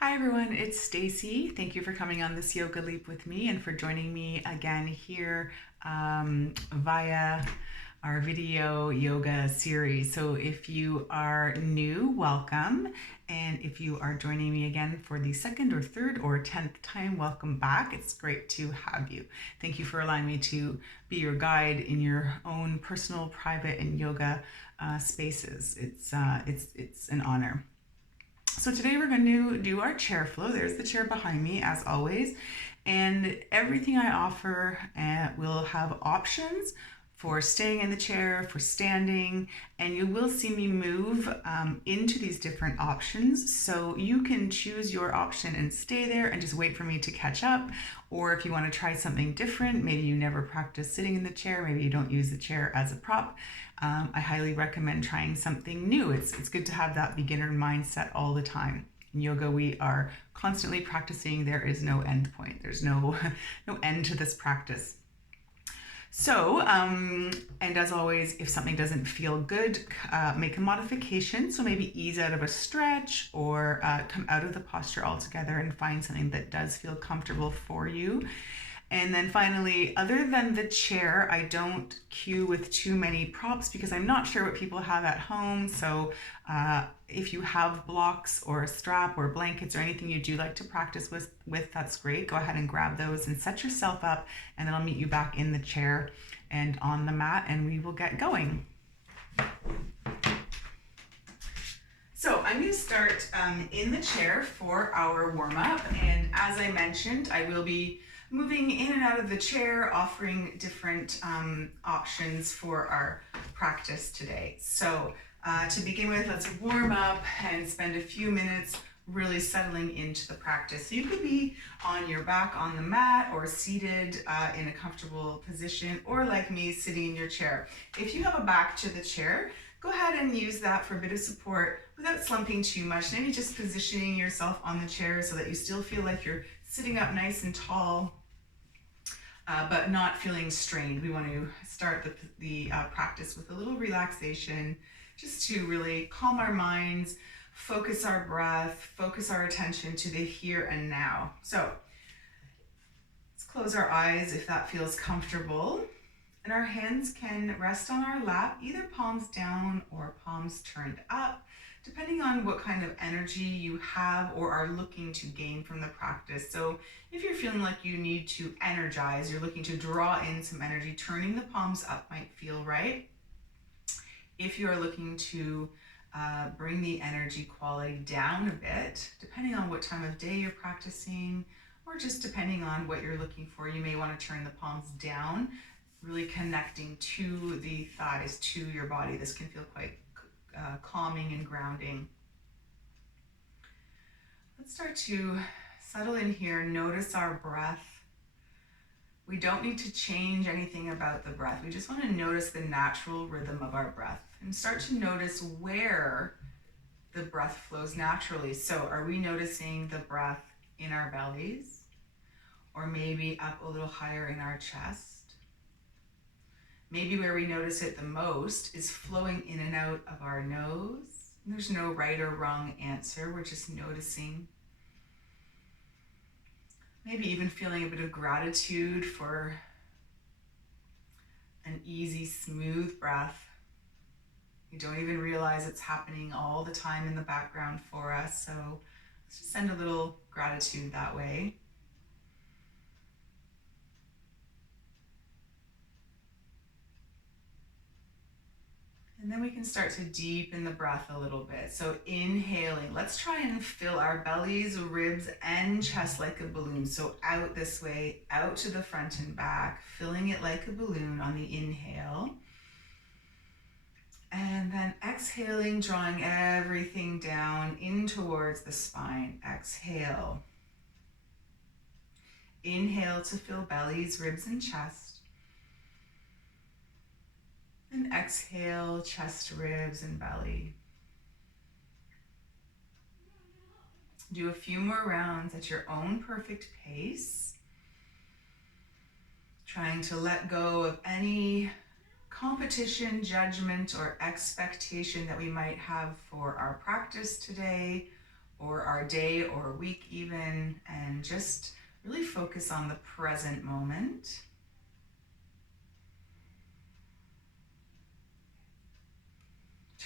Hi everyone, it's Stacey. Thank you for coming on this yoga leap with me and for joining me again here via our video yoga series. So if you are new, welcome. And if you are joining me again for the second or third or 10th time, welcome back. It's great to have you. Thank you for allowing me to be your guide in your own personal, private, and yoga spaces. It's an honor. So today we're going to do our chair flow. There's the chair behind me as always. And everything I offer will have options for staying in the chair, for standing, and you will see me move into these different options. So you can choose your option and stay there and just wait for me to catch up. Or if you want to try something different, maybe you never practice sitting in the chair, maybe you don't use the chair as a prop, I highly recommend trying something new. It's good to have that beginner mindset all the time. In yoga, we are constantly practicing. There is no end point. There's no end to this practice. So, and as always, if something doesn't feel good, make a modification. So maybe ease out of a stretch or come out of the posture altogether and find something that does feel comfortable for you. And then finally, other than the chair, I don't cue with too many props because I'm not sure what people have at home. So if you have blocks or a strap or blankets or anything you do like to practice with, that's great. Go ahead and grab those and set yourself up, and then I'll meet you back in the chair and on the mat, and we will get going. So I'm going to start in the chair for our warm-up, and as I mentioned, I will be moving in and out of the chair, offering different options for our practice today. So to begin with, let's warm up and spend a few minutes really settling into the practice. So you could be on your back on the mat or seated in a comfortable position, or like me, sitting in your chair. If you have a back to the chair, go ahead and use that for a bit of support without slumping too much. Maybe just positioning yourself on the chair so that you still feel like you're sitting up nice and tall, but not feeling strained. We want to start the practice with a little relaxation, just to really calm our minds, focus our breath, focus our attention to the here and now. So let's close our eyes if that feels comfortable. And our hands can rest on our lap, either palms down or palms turned up, depending on what kind of energy you have or are looking to gain from the practice. So if you're feeling like you need to energize, you're looking to draw in some energy, turning the palms up might feel right. If you're looking to bring the energy quality down a bit, depending on what time of day you're practicing, or just depending on what you're looking for, you may want to turn the palms down, really connecting to the thighs, to your body. This can feel quite calming and grounding. Let's start to settle in here. Notice our breath. We don't need to change anything about the breath. We just want to notice the natural rhythm of our breath and start to notice where the breath flows naturally. So are we noticing the breath in our bellies, or maybe up a little higher in our chest? Maybe where we notice it the most is flowing in and out of our nose. And there's no right or wrong answer. We're just noticing. Maybe even feeling a bit of gratitude for an easy, smooth breath. We don't even realize it's happening all the time in the background for us. So let's just send a little gratitude that way. And then we can start to deepen the breath a little bit. So inhaling, let's try and fill our bellies, ribs, and chest like a balloon. So out this way, out to the front and back, filling it like a balloon on the inhale. And then exhaling, drawing everything down in towards the spine. Exhale. Inhale to fill bellies, ribs, and chest. And exhale, chest, ribs, and belly. Do a few more rounds at your own perfect pace. Trying to let go of any competition, judgment, or expectation that we might have for our practice today or our our day or week even, and just really focus on the present moment.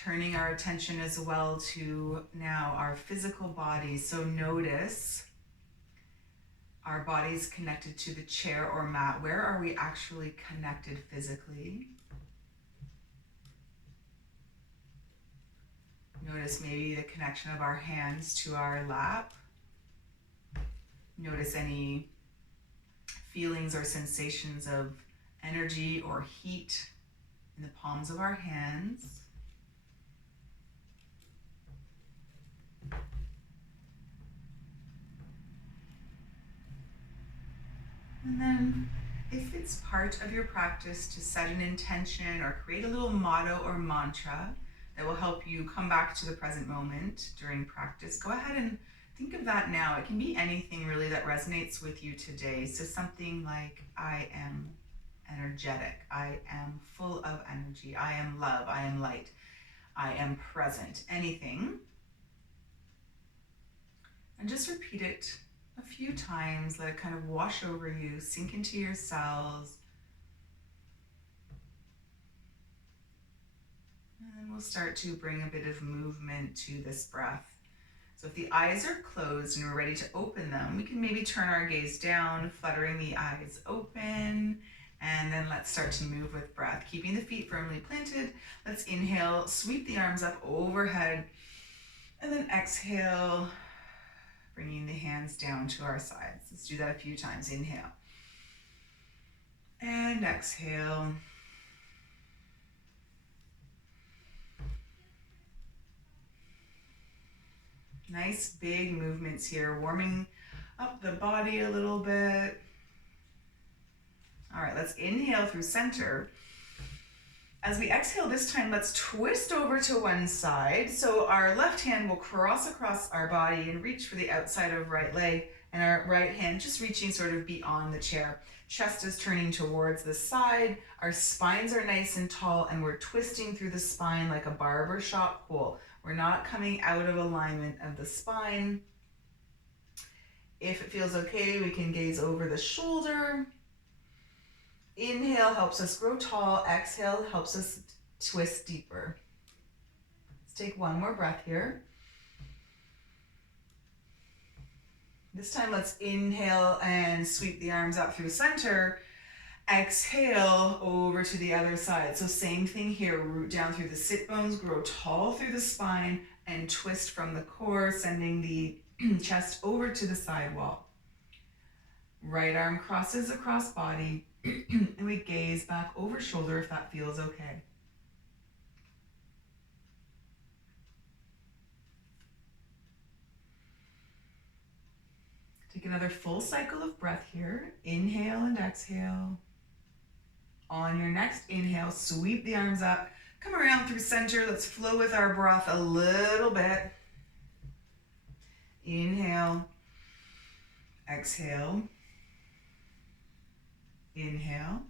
Turning our attention as well to now our physical body. So notice our bodies connected to the chair or mat. Where are we actually connected physically? Notice maybe the connection of our hands to our lap. Notice any feelings or sensations of energy or heat in the palms of our hands. And then if it's part of your practice to set an intention or create a little motto or mantra that will help you come back to the present moment during practice, go ahead and think of that now. It can be anything really that resonates with you today. So something like, I am energetic, I am full of energy, I am love, I am light, I am present, anything. And just repeat it a few times, let it kind of wash over you, sink into your cells. And then we'll start to bring a bit of movement to this breath. So if the eyes are closed and we're ready to open them, we can maybe turn our gaze down, fluttering the eyes open, and then let's start to move with breath. Keeping the feet firmly planted, let's inhale, sweep the arms up overhead, and then exhale, bringing the hands down to our sides. Let's do that a few times. Inhale and exhale. Nice big movements here, warming up the body a little bit. All right, let's inhale through center. As we exhale this time, let's twist over to one side. So our left hand will cross across our body and reach for the outside of right leg, and our right hand just reaching sort of beyond the chair. Chest is turning towards the side. Our spines are nice and tall, and we're twisting through the spine like a barber shop pole. We're not coming out of alignment of the spine. If it feels okay, we can gaze over the shoulder. Inhale helps us grow tall. Exhale helps us twist deeper. Let's take one more breath here. This time, let's inhale and sweep the arms up through center. Exhale over to the other side. So same thing here, root down through the sit bones, grow tall through the spine, and twist from the core, sending the chest over to the side wall. Right arm crosses across body, and we gaze back over shoulder if that feels okay. Take another full cycle of breath here. Inhale and exhale. On your next inhale, sweep the arms up, come around through center. Let's flow with our breath a little bit. Inhale, exhale, inhale,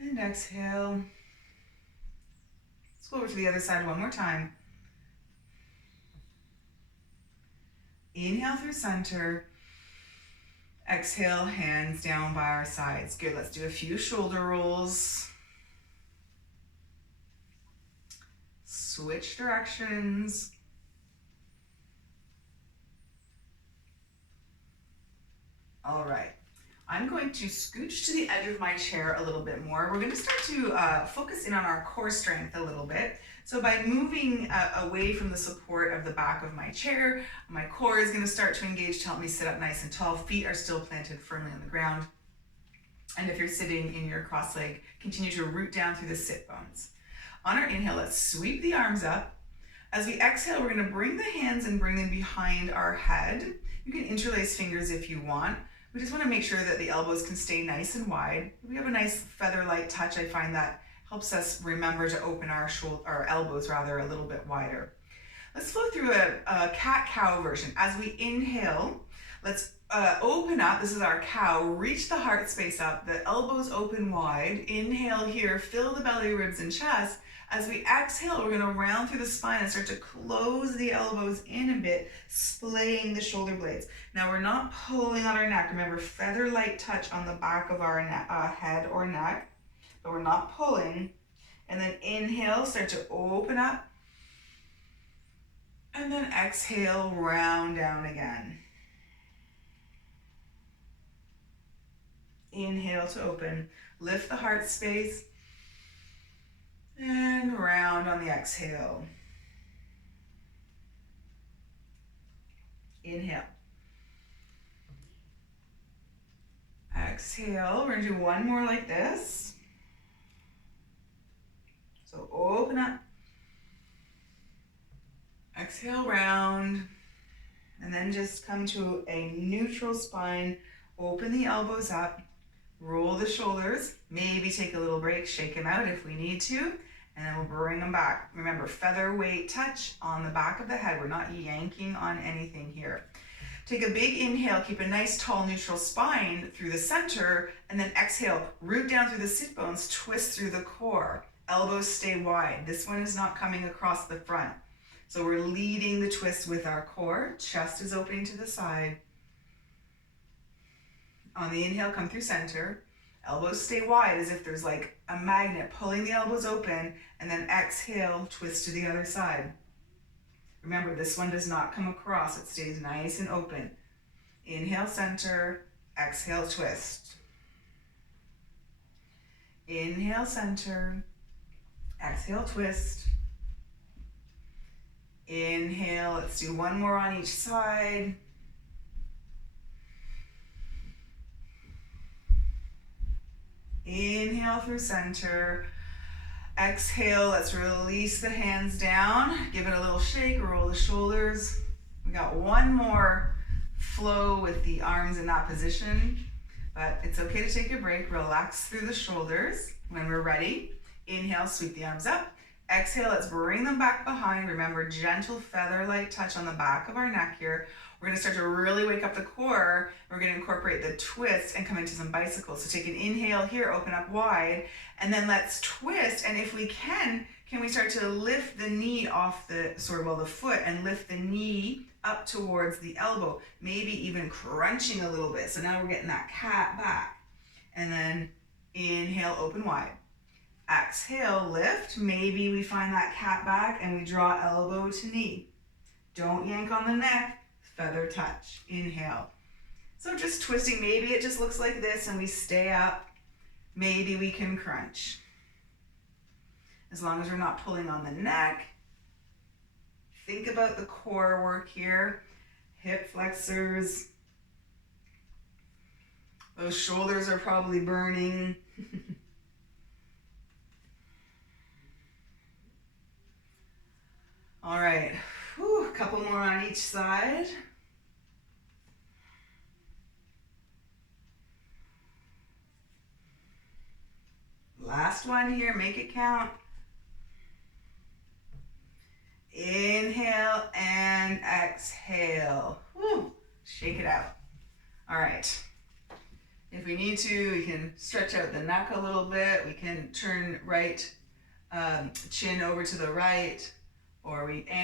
and exhale. Let's go over to the other side one more time. Inhale through center. Exhale, hands down by our sides. Good, let's do a few shoulder rolls. Switch directions. All right, I'm going to scooch to the edge of my chair a little bit more. We're going to start to focus in on our core strength a little bit. So by moving away from the support of the back of my chair, my core is going to start to engage to help me sit up nice and tall. Feet are still planted firmly on the ground. And if you're sitting in your cross leg, continue to root down through the sit bones. On our inhale, let's sweep the arms up. As we exhale, we're going to bring the hands and bring them behind our head. You can interlace fingers if you want. We just want to make sure that the elbows can stay nice and wide. We have a nice feather-light touch. I find that helps us remember to open our elbows rather a little bit wider. Let's flow through a cat-cow version. As we inhale, let's open up. This is our cow. Reach the heart space up. The elbows open wide. Inhale here. Fill the belly, ribs, and chest. As we exhale, we're gonna round through the spine and start to close the elbows in a bit, splaying the shoulder blades. Now we're not pulling on our neck. Remember, feather light touch on the back of our head or neck, but we're not pulling. And then inhale, start to open up. And then exhale, round down again. Inhale to open. Lift the heart space. And round on the exhale. Inhale. Exhale. We're going to do one more like this. So open up. Exhale, round. And then just come to a neutral spine. Open the elbows up. Roll the shoulders. Maybe take a little break. Shake them out if we need to. And then we'll bring them back. Remember, featherweight touch on the back of the head. We're not yanking on anything here. Take a big inhale. Keep a nice tall neutral spine through the center. And then exhale. Root down through the sit bones. Twist through the core. Elbows stay wide. This one is not coming across the front. So we're leading the twist with our core. Chest is opening to the side. On the inhale, come through center. Elbows stay wide as if there's like a magnet pulling the elbows open, and then exhale, twist to the other side. Remember, this one does not come across. It stays nice and open. Inhale, center. Exhale, twist. Inhale, center. Exhale, twist. Inhale. Let's do one more on each side. Inhale through center. Exhale, let's release the hands down. Give it a little shake, roll the shoulders. We got one more flow with the arms in that position, but it's okay to take a break. Relax through the shoulders. When we're ready, inhale, sweep the arms up. Exhale, let's bring them back behind. Remember, gentle feather-like touch on the back of our neck here. We're gonna start to really wake up the core. We're gonna incorporate the twist and come into some bicycles. So take an inhale here, open up wide, and then let's twist. And if we can we start to lift the knee off the foot and lift the knee up towards the elbow, maybe even crunching a little bit. So now we're getting that cat back. And then inhale, open wide. Exhale, lift. Maybe we find that cat back and we draw elbow to knee. Don't yank on the neck. Feather touch. Inhale. So just twisting. Maybe it just looks like this and we stay up. Maybe we can crunch. As long as we're not pulling on the neck. Think about the core work here. Hip flexors. Those shoulders are probably burning. All right. Whew, a couple more on each side. Last one here, make it count. Inhale and exhale. Whew, shake it out. All right. If we need to, we can stretch out the neck a little bit. We can turn right chin over to the right,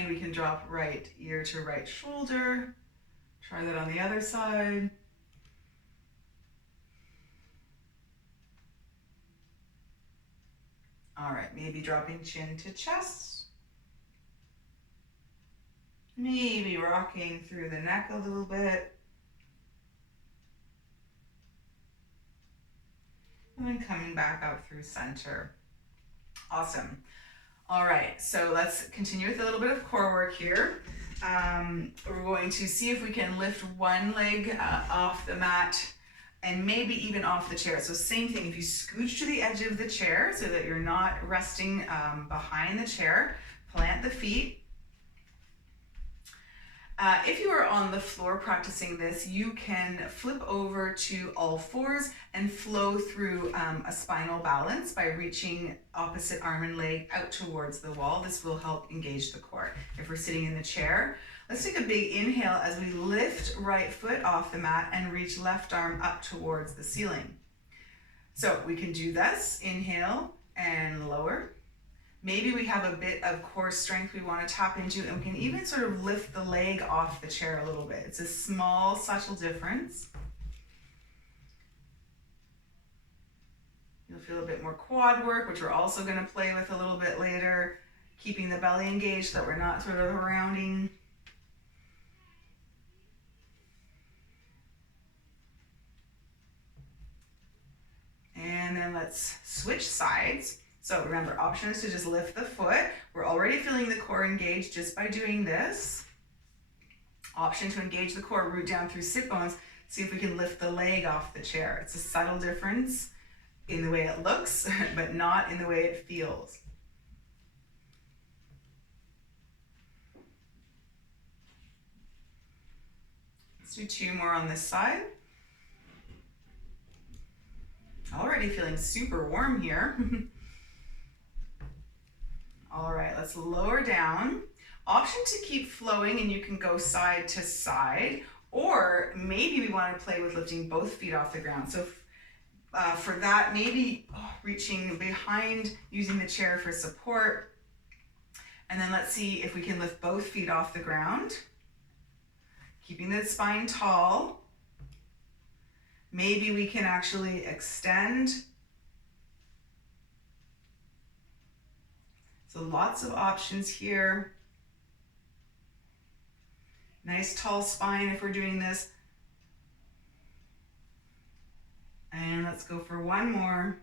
we can drop right ear to right shoulder. Try that on the other side. All right, maybe dropping chin to chest. Maybe rocking through the neck a little bit. And then coming back out through center. Awesome. All right, so let's continue with a little bit of core work here. We're going to see if we can lift one leg off the mat and maybe even off the chair. So same thing, if you scooch to the edge of the chair so that you're not resting behind the chair, plant the feet. If you are on the floor practicing this, you can flip over to all fours and flow through a spinal balance by reaching opposite arm and leg out towards the wall. This will help engage the core. If we're sitting in the chair, let's take a big inhale as we lift right foot off the mat and reach left arm up towards the ceiling. So we can do this, inhale and lower. Maybe we have a bit of core strength we want to tap into, and we can even sort of lift the leg off the chair a little bit. It's a small, subtle difference. You'll feel a bit more quad work, which we're also going to play with a little bit later, keeping the belly engaged so that we're not sort of rounding. And then let's switch sides. So remember, option is to just lift the foot. We're already feeling the core engaged just by doing this. Option to engage the core, root down through sit bones. See if we can lift the leg off the chair. It's a subtle difference in the way it looks, but not in the way it feels. Let's do 2 more on this side. Already feeling super warm here. All right, let's lower down. Option to keep flowing, and you can go side to side, or maybe we want to play with lifting both feet off the ground. So for that, maybe reaching behind, using the chair for support. And then let's see if we can lift both feet off the ground, keeping the spine tall. Maybe we can actually extend. So lots of options here. Nice tall spine if we're doing this. And let's go for 1 more.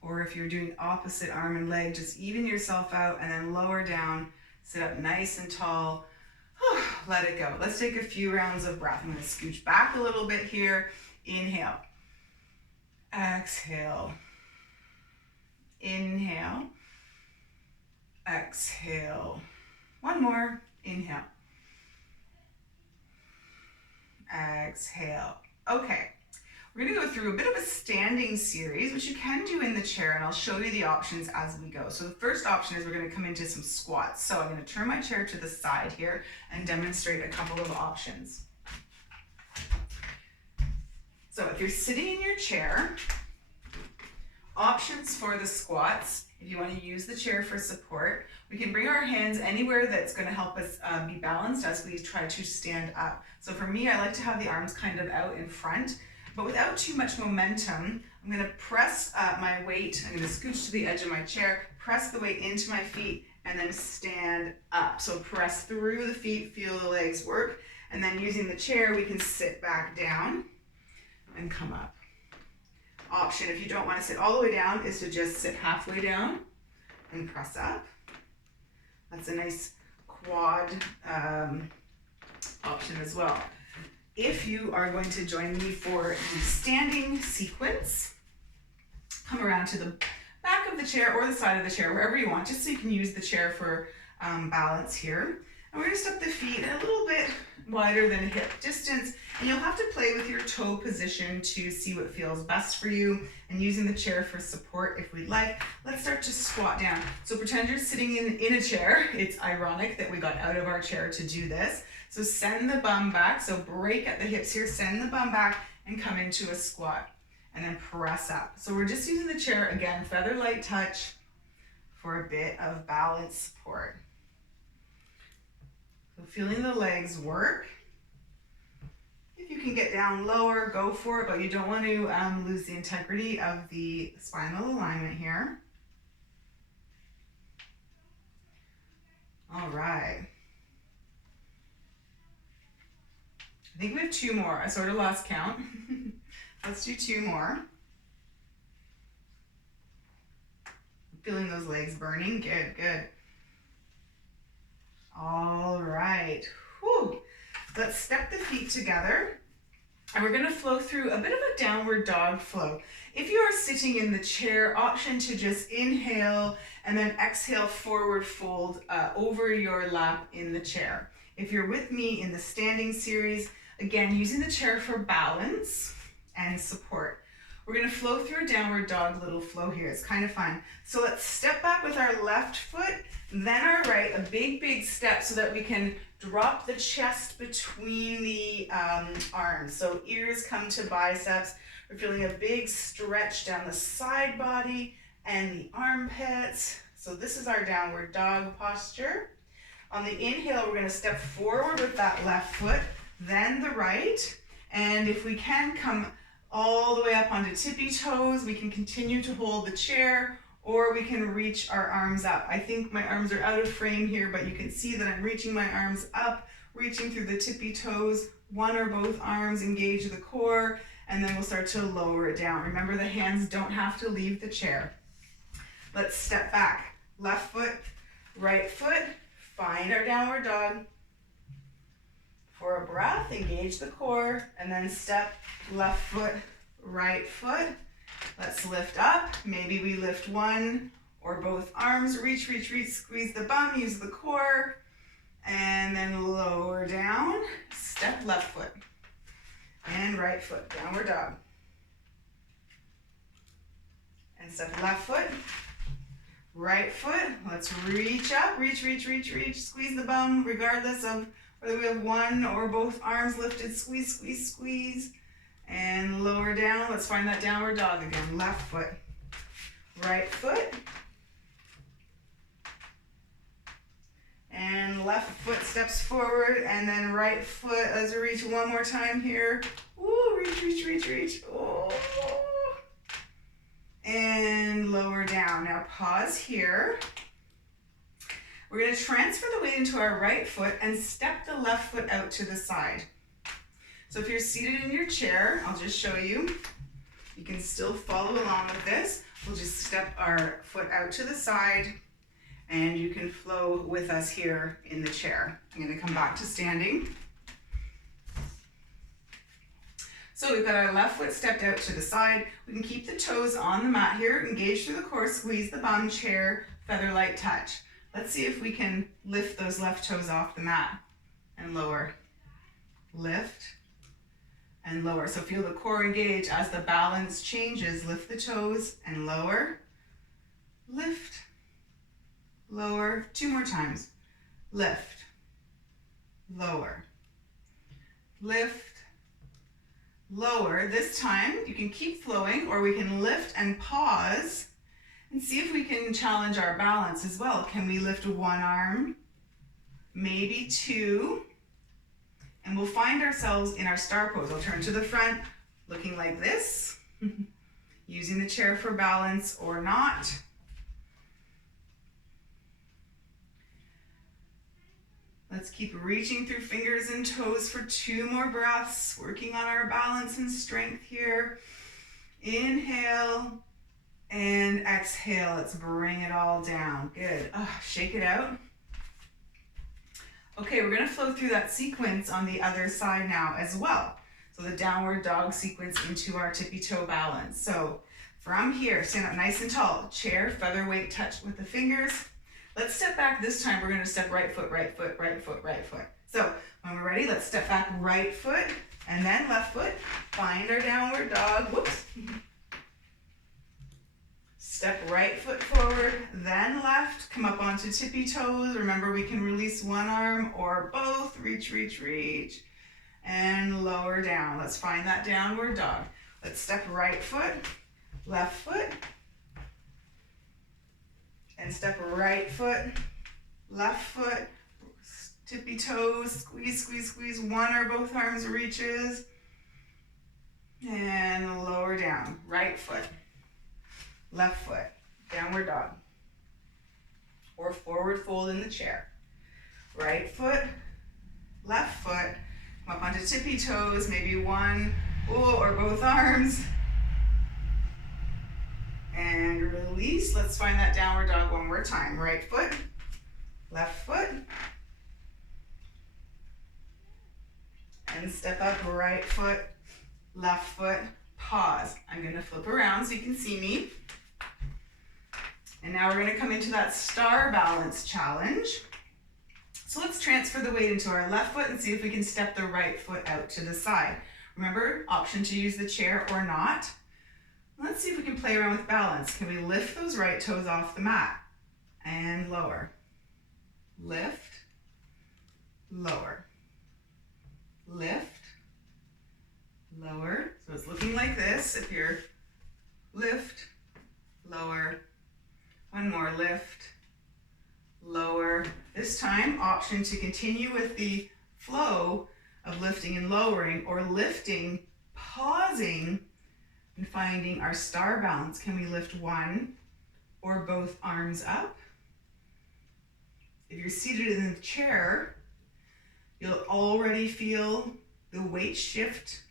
Or if you're doing opposite arm and leg, just even yourself out and then lower down, sit up nice and tall. Let it go. Let's take a few rounds of breath. I'm going to scooch back a little bit here. Inhale. Exhale. Inhale. Exhale. 1 more. Inhale. Exhale. Okay. We're going to go through a bit of a standing series, which you can do in the chair, and I'll show you the options as we go. So the first option is we're going to come into some squats. So I'm going to turn my chair to the side here and demonstrate a couple of options. So if you're sitting in your chair, options for the squats, if you want to use the chair for support, we can bring our hands anywhere that's going to help us be balanced as we try to stand up. So for me, I like to have the arms kind of out in front, but without too much momentum. I'm going to press my weight. I'm going to scooch to the edge of my chair, press the weight into my feet, and then stand up. So press through the feet, feel the legs work, and then using the chair, we can sit back down and come up. Option, if you don't want to sit all the way down, is to just sit halfway down and press up. That's a nice quad option as well. If you are going to join me for the standing sequence, come around to the back of the chair or the side of the chair, wherever you want, just so you can use the chair for balance here. And we're going to step the feet a little bit wider than hip distance, and you'll have to play with your toe position to see what feels best for you, and using the chair for support if we'd like. Let's start to squat down. So pretend you're sitting in a chair. It's ironic that we got out of our chair to do this. So send the bum back, so break at the hips here, send the bum back and come into a squat, and then press up. So we're just using the chair, again, feather light touch for a bit of balance support. So feeling the legs work. If you can get down lower, go for it, but you don't want to lose the integrity of the spinal alignment here. All right. I think we have 2 more. I sort of lost count. Let's do 2 more. Feeling those legs burning. Good, good. All right. Whew. Let's step the feet together, and we're going to flow through a bit of a downward dog flow. If you are sitting in the chair, option to just inhale and then exhale, forward fold over your lap in the chair. If you're with me in the standing series, again, using the chair for balance and support. We're going to flow through a downward dog little flow here. It's kind of fun. So let's step back with our left foot, then our right, a big, big step so that we can drop the chest between the arms. So ears come to biceps. We're feeling a big stretch down the side body and the armpits. So this is our downward dog posture. On the inhale, we're going to step forward with that left foot, then the right. And if we can, come all the way up onto tippy toes. We can continue to hold the chair, or we can reach our arms up. I think my arms are out of frame here, but you can see that I'm reaching my arms up, reaching through the tippy toes, one or both arms engage the core, and then we'll start to lower it down. Remember, the hands don't have to leave the chair. Let's step back. Left foot, right foot, find our downward dog. For a breath, engage the core, and then step left foot, right foot. Let's lift up. Maybe we lift one or both arms. Reach, reach, reach, squeeze the bum, use the core, and then lower down. Step left foot and right foot, downward dog. And step left foot, right foot. Let's reach up, reach, reach, reach, reach. Squeeze the bum regardless of whether we have one or both arms lifted. Squeeze, squeeze, squeeze. And lower down. Let's find that downward dog again. Left foot, right foot. And left foot steps forward, and then right foot. Let's reach one more time here. Ooh, reach, reach, reach, reach. Oh. And lower down. Now pause here. We're going to transfer the weight into our right foot and step the left foot out to the side. So if you're seated in your chair, I'll just show you. You can still follow along with this. We'll just step our foot out to the side, and you can flow with us here in the chair. I'm going to come back to standing. So we've got our left foot stepped out to the side. We can keep the toes on the mat here, engage through the core, squeeze the bum, chair, feather light touch. Let's see if we can lift those left toes off the mat and lower. Lift and lower. So feel the core engage as the balance changes. Lift the toes and lower. Lift, lower. Two more times. Lift, lower. Lift, lower. This time you can keep flowing, or we can lift and pause and see if we can challenge our balance as well. Can we lift one arm? Maybe two. And we'll find ourselves in our star pose. I'll turn to the front, looking like this, using the chair for balance or not. Let's keep reaching through fingers and toes for two more breaths, working on our balance and strength here. Inhale and exhale. Let's bring it all down. Good. Shake it out. Okay, we're going to flow through that sequence on the other side now as well. So the downward dog sequence into our tippy toe balance. So from here, stand up nice and tall. Chair, featherweight touch with the fingers. Let's step back. This time we're going to step right foot, right foot, right foot, right foot. So when we're ready, let's step back right foot and then left foot. Find our downward dog. Whoops. Step right foot forward, then left. Come up onto tippy toes. Remember, we can release one arm or both. Reach, reach, reach. And lower down. Let's find that downward dog. Let's step right foot, left foot. And step right foot, left foot. Tippy toes. Squeeze, squeeze, squeeze. One or both arms reaches. And lower down. Right foot. Left foot, downward dog, or forward fold in the chair. Right foot, left foot, come up onto tippy toes, maybe one or both arms. And release. Let's find that downward dog one more time. Right foot, left foot, and step up, right foot, left foot, pause. I'm going to flip around so you can see me. And now we're going to come into that star balance challenge. So let's transfer the weight into our left foot and see if we can step the right foot out to the side. Remember, option to use the chair or not. Let's see if we can play around with balance. Can we lift those right toes off the mat? And lower. Lift, lower. Lift, lower. So it's looking like this. If you're lift, lower, One more lift, lower. This time, option to continue with the flow of lifting and lowering, or lifting, pausing, and finding our star balance. Can we lift one or both arms up? If you're seated in the chair, you'll already feel the weight shift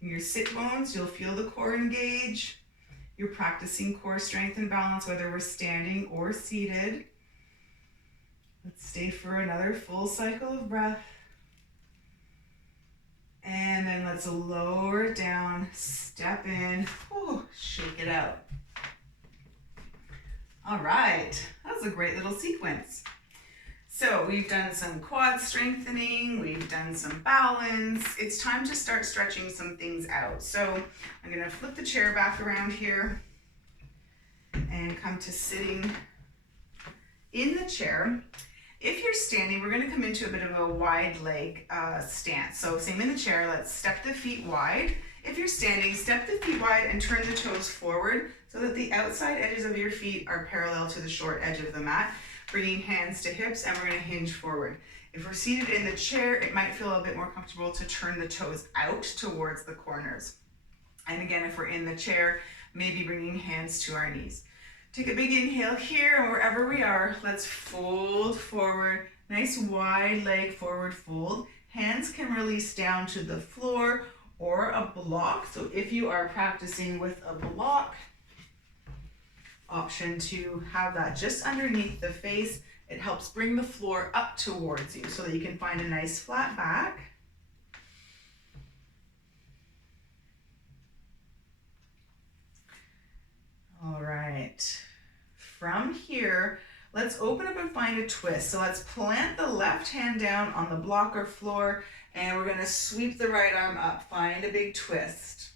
in your sit bones. You'll feel the core engage. You're practicing core strength and balance, whether we're standing or seated. Let's stay for another full cycle of breath. And then let's lower it down, step in, shake it out. All right, that was a great little sequence. So we've done some quad strengthening, we've done some balance. It's time to start stretching some things out. So I'm gonna flip the chair back around here and come to sitting in the chair. If you're standing, we're going to come into a bit of a wide leg stance. So same in the chair, let's step the feet wide. If you're standing, step the feet wide and turn the toes forward so that the outside edges of your feet are parallel to the short edge of the mat. Bringing hands to hips, and we're going to hinge forward. If we're seated in the chair, it might feel a bit more comfortable to turn the toes out towards the corners. And again, if we're in the chair, maybe bringing hands to our knees. Take a big inhale here, and wherever we are, let's fold forward. Nice wide leg forward fold. Hands can release down to the floor or a block. So if you are practicing with a block, option to have that just underneath the face. It helps bring the floor up towards you so that you can find a nice flat back. All right, from here, let's open up and find a twist. So let's plant the left hand down on the block or floor, and we're gonna sweep the right arm up. Find a big twist.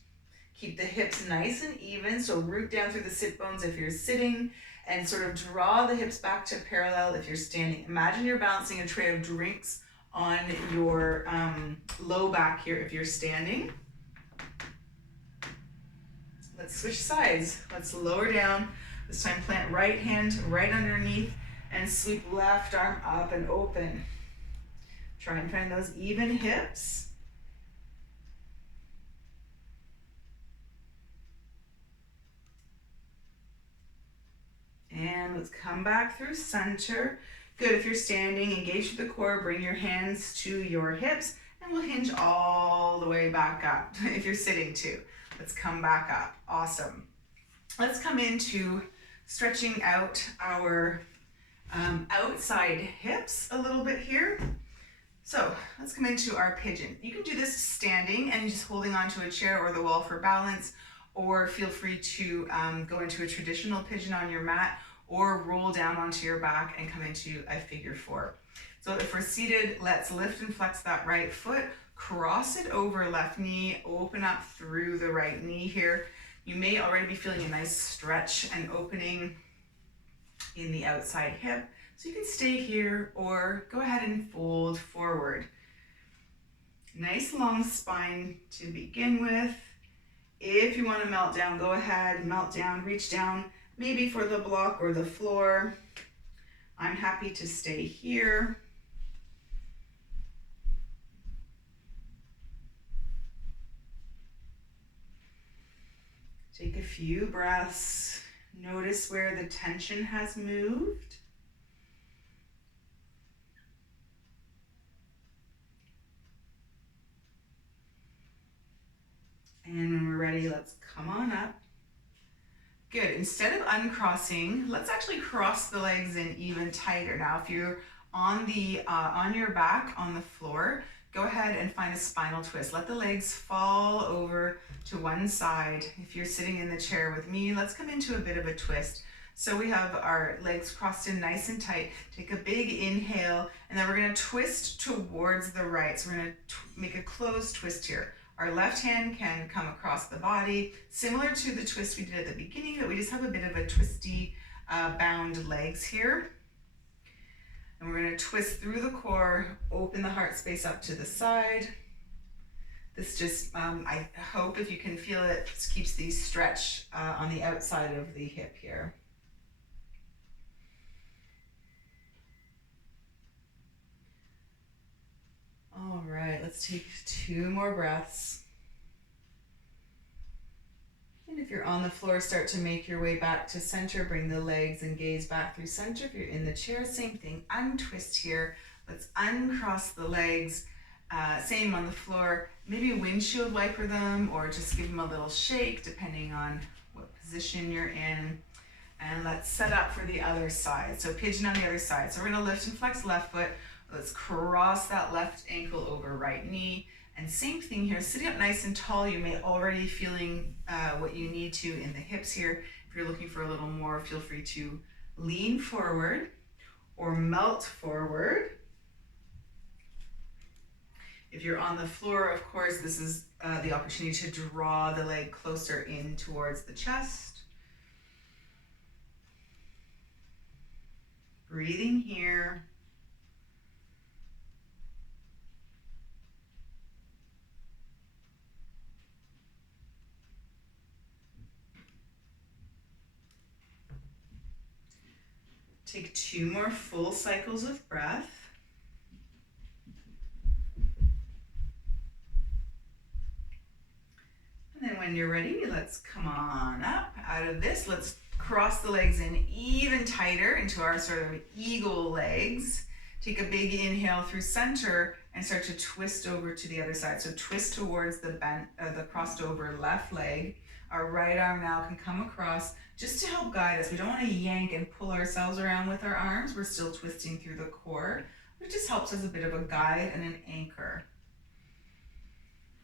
Keep the hips nice and even, so root down through the sit bones if you're sitting, and sort of draw the hips back to parallel if you're standing. Imagine you're balancing a tray of drinks on your low back here if you're standing. Let's switch sides. Let's lower down. This time plant right hand right underneath and sweep left arm up and open. Try and find those even hips. And let's come back through center. Good, if you're standing, engage through the core, bring your hands to your hips, and we'll hinge all the way back up if you're sitting too. Let's come back up. Awesome. Let's come into stretching out our outside hips a little bit here. So let's come into our pigeon. You can do this standing and just holding onto a chair or the wall for balance, or feel free to go into a traditional pigeon on your mat, or roll down onto your back and come into a figure four. So if we're seated, let's lift and flex that right foot, cross it over left knee, open up through the right knee here. You may already be feeling a nice stretch and opening in the outside hip. So you can stay here or go ahead and fold forward. Nice long spine to begin with. If you want to melt down, go ahead, melt down, reach down, maybe for the block or the floor. I'm happy to stay here. Take a few breaths. Notice where the tension has moved. And when we're ready, let's come on up. Good, instead of uncrossing, let's actually cross the legs in even tighter. Now, if you're on your back on the floor, go ahead and find a spinal twist. Let the legs fall over to one side. If you're sitting in the chair with me, let's come into a bit of a twist. So we have our legs crossed in nice and tight. Take a big inhale, and then we're gonna twist towards the right. So we're gonna make a closed twist here. Our left hand can come across the body, similar to the twist we did at the beginning, but we just have a bit of a twisty bound legs here. And we're gonna twist through the core, open the heart space up to the side. This just, I hope if you can feel it, just keeps the stretch on the outside of the hip here. All right, let's take 2 more breaths. And if you're on the floor, start to make your way back to center. Bring the legs and gaze back through center. If you're in the chair, same thing. Untwist here. Let's uncross the legs. Same on the floor. Maybe windshield wiper them or just give them a little shake depending on what position you're in. And let's set up for the other side. So pigeon on the other side. So we're gonna lift and flex left foot. Let's cross that left ankle over right knee. And same thing here, sitting up nice and tall, you may already feeling what you need to in the hips here. If you're looking for a little more, feel free to lean forward or melt forward. If you're on the floor, of course, this is the opportunity to draw the leg closer in towards the chest. Breathing here. Take 2 more full cycles of breath. And then when you're ready, let's come on up out of this. Let's cross the legs in even tighter into our sort of eagle legs. Take a big inhale through center and start to twist over to the other side. So twist towards the bent, the crossed over left leg. Our right arm now can come across just to help guide us. We don't want to yank and pull ourselves around with our arms. We're still twisting through the core. It just helps as a bit of a guide and an anchor.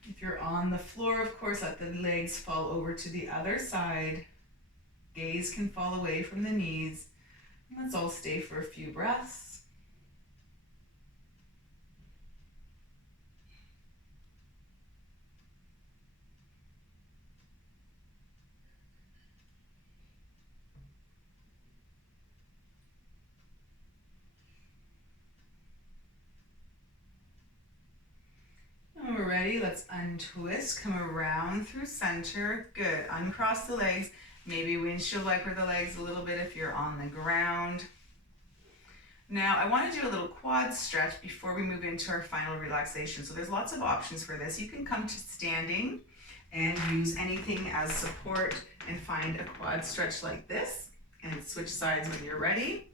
If you're on the floor, of course, let the legs fall over to the other side. Gaze can fall away from the knees. Let's all stay for a few breaths. When we're ready, let's untwist, come around through center. Good, uncross the legs. Maybe windshield wiper the legs a little bit if you're on the ground. Now, I want to do a little quad stretch before we move into our final relaxation. So there's lots of options for this. You can come to standing and use anything as support and find a quad stretch like this and switch sides when you're ready.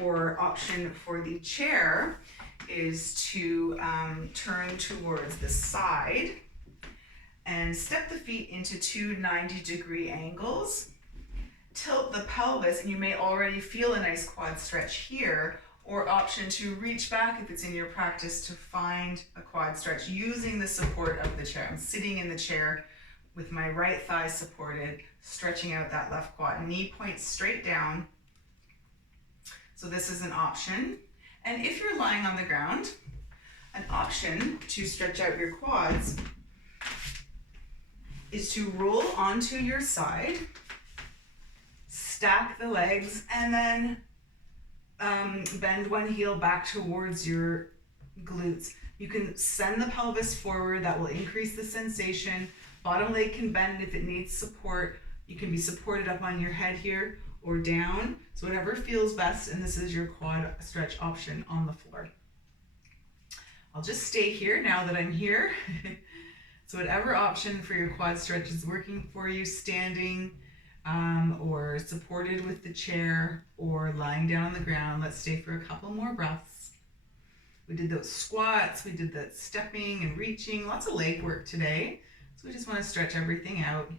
Or option for the chair is to turn towards the side and step the feet into 2 90-degree angles. Tilt the pelvis, and you may already feel a nice quad stretch here, or option to reach back if it's in your practice to find a quad stretch using the support of the chair. I'm sitting in the chair with my right thigh supported, stretching out that left quad. Knee points straight down. So this is an option. And if you're lying on the ground, an option to stretch out your quads is to roll onto your side, stack the legs, and then bend one heel back towards your glutes. You can send the pelvis forward. That will increase the sensation. Bottom leg can bend if it needs support. You can be supported up on your head here or down. So whatever feels best, and this is your quad stretch option on the floor. I'll just stay here now that I'm here. So whatever option for your quad stretch is working for you, standing or supported with the chair or lying down on the ground. Let's stay for a couple more breaths. We did those squats, we did that stepping and reaching, lots of leg work today. So we just want to stretch everything out.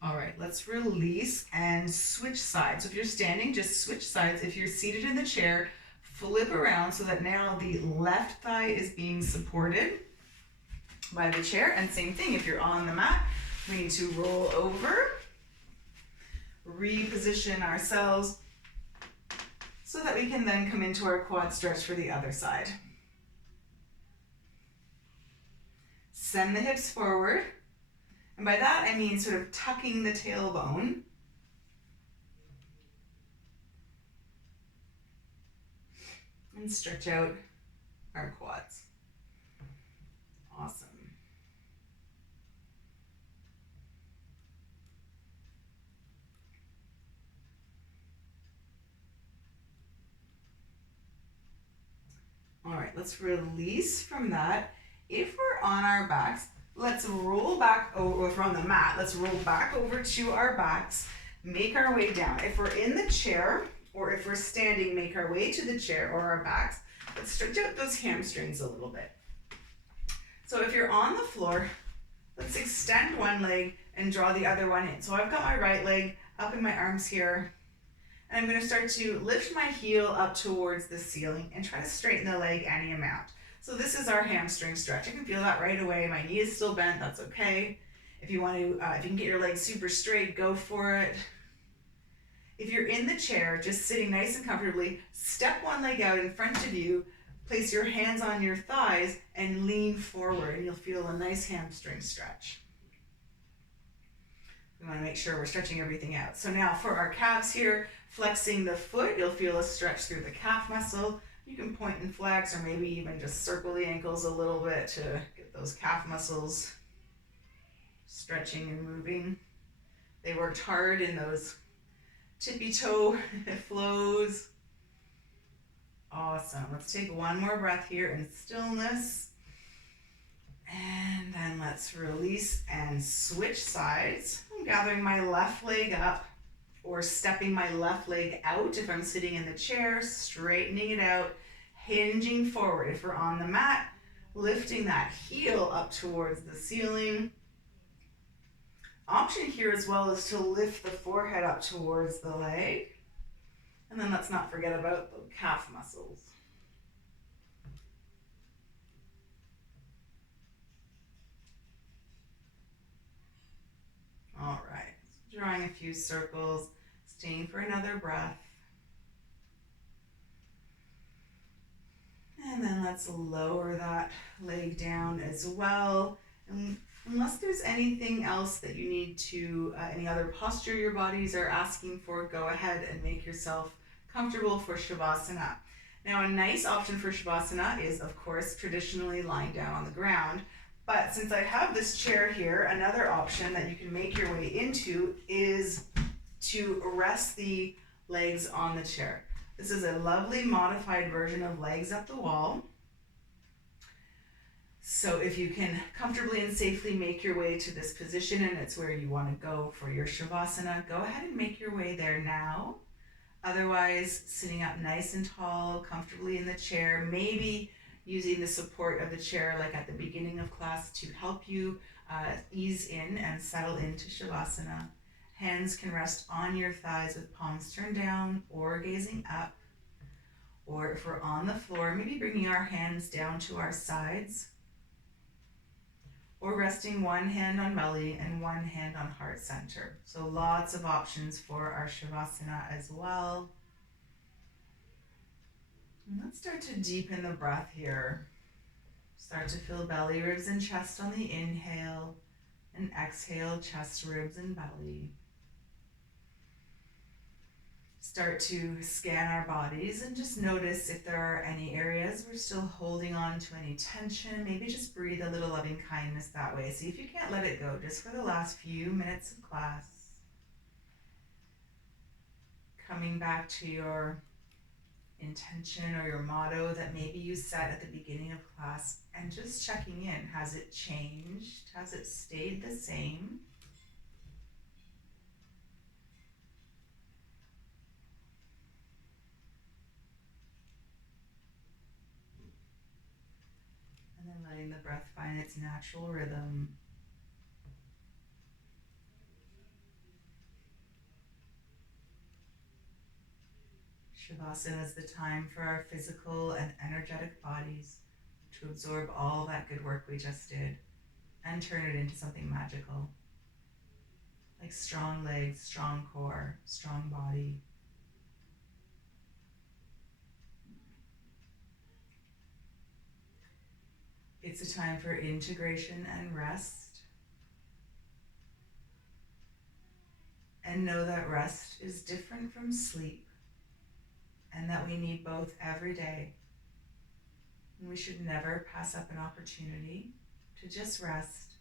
All right, let's release and switch sides. So if you're standing, just switch sides. If you're seated in the chair, flip around so that now the left thigh is being supported by the chair. And same thing, if you're on the mat, we need to roll over, reposition ourselves so that we can then come into our quad stretch for the other side. Send the hips forward. And by that, I mean sort of tucking the tailbone. And stretch out our quads. Awesome. All right, let's release from that. If we're on our backs, let's roll back over. If we're on the mat, let's roll back over to our backs, make our way down. If we're in the chair or if we're standing, make our way to the chair or our backs. Let's stretch out those hamstrings a little bit. So if you're on the floor, let's extend one leg and draw the other one in. So I've got my right leg up in my arms here, and I'm going to start to lift my heel up towards the ceiling and try to straighten the leg any amount. So this is our hamstring stretch. I can feel that right away. My knee is still bent, that's okay. If you want to, if you can get your legs super straight, go for it. If you're in the chair, just sitting nice and comfortably, step one leg out in front of you, place your hands on your thighs and lean forward, and you'll feel a nice hamstring stretch. We want to make sure we're stretching everything out. So now for our calves here, flexing the foot, you'll feel a stretch through the calf muscle. You can point and flex, or maybe even just circle the ankles a little bit to get those calf muscles stretching and moving. They worked hard in those tippy toe flows. Awesome. Let's take one more breath here in stillness. And then let's release and switch sides. I'm gathering my left leg up or stepping my left leg out if I'm sitting in the chair, straightening it out, hinging forward. If we're on the mat, lifting that heel up towards the ceiling. Option here as well is to lift the forehead up towards the leg. And then let's not forget about the calf muscles. All right, drawing a few circles, staying for another breath. And then let's lower that leg down as well. And unless there's anything else that you need to, any other posture your bodies are asking for, go ahead and make yourself comfortable for Shavasana. Now, a nice option for Shavasana is, of course, traditionally lying down on the ground. But since I have this chair here, another option that you can make your way into is to rest the legs on the chair. This is a lovely modified version of legs up the wall. So if you can comfortably and safely make your way to this position and it's where you want to go for your Shavasana, go ahead and make your way there now. Otherwise, sitting up nice and tall, comfortably in the chair, maybe using the support of the chair like at the beginning of class to help you ease in and settle into Shavasana. Hands can rest on your thighs with palms turned down or gazing up. Or if we're on the floor, maybe bringing our hands down to our sides. Or resting one hand on belly and one hand on heart center. So lots of options for our Shavasana as well. And let's start to deepen the breath here. Start to feel belly, ribs, and chest on the inhale, and exhale, chest, ribs, and belly. Start to scan our bodies and just notice if there are any areas we're still holding on to any tension. Maybe just breathe a little loving kindness that way. See if you can't let it go just for the last few minutes of class. Coming back to your intention or your motto that maybe you set at the beginning of class and just checking in. Has it changed? Has it stayed the same? And then letting the breath find its natural rhythm. Shavasana is the time for our physical and energetic bodies to absorb all that good work we just did and turn it into something magical. Like strong legs, strong core, strong body. It's a time for integration and rest. And know that rest is different from sleep and that we need both every day. And we should never pass up an opportunity to just rest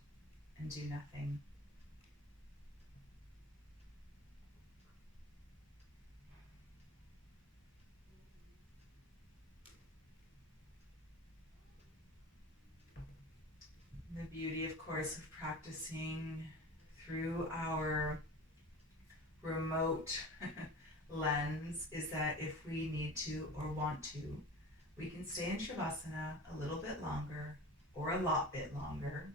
and do nothing. beauty, of course, of practicing through our remote lens is that if we need to or want to, we can stay in Shavasana a little bit longer or a lot bit longer.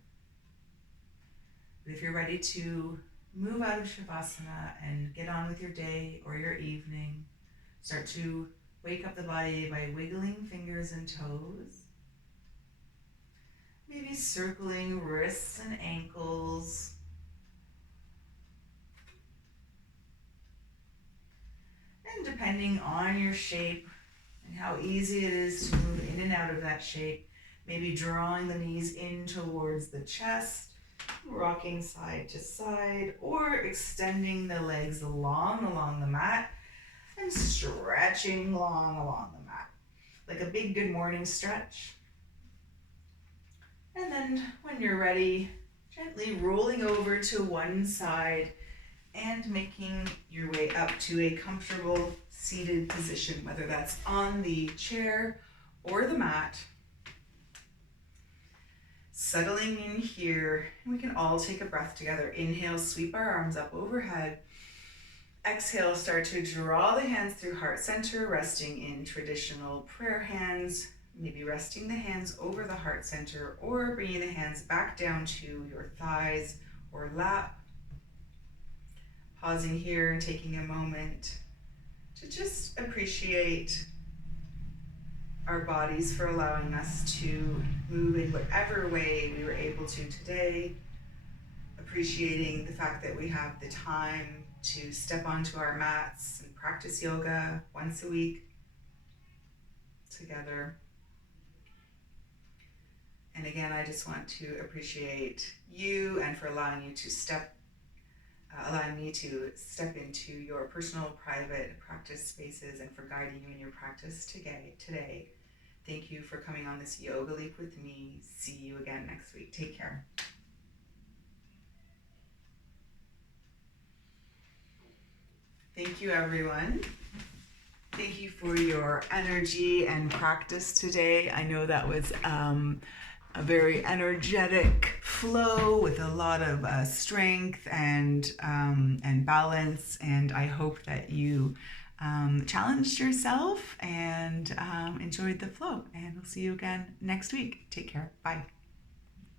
But if you're ready to move out of Shavasana and get on with your day or your evening, start to wake up the body by wiggling fingers and toes. Maybe circling wrists and ankles. And depending on your shape and how easy it is to move in and out of that shape, maybe drawing the knees in towards the chest, rocking side to side, or extending the legs along the mat and stretching along the mat, like a big good morning stretch. And then when you're ready, gently rolling over to one side and making your way up to a comfortable seated position, whether that's on the chair or the mat. Settling in here, and we can all take a breath together. Inhale, sweep our arms up overhead. Exhale, start to draw the hands through heart center, resting in traditional prayer hands, maybe resting the hands over the heart center or bringing the hands back down to your thighs or lap. Pausing here and taking a moment to just appreciate our bodies for allowing us to move in whatever way we were able to today. Appreciating the fact that we have the time to step onto our mats and practice yoga once a week together. And again, I just want to appreciate you and for allowing me to step into your personal, private practice spaces and for guiding you in your practice today. Thank you for coming on this yoga leap with me. See you again next week. Take care. Thank you, everyone. Thank you for your energy and practice today. I know that was a very energetic flow with a lot of strength and balance, and I hope that you challenged yourself and enjoyed the flow. And we'll see you again next week. Take care. Bye.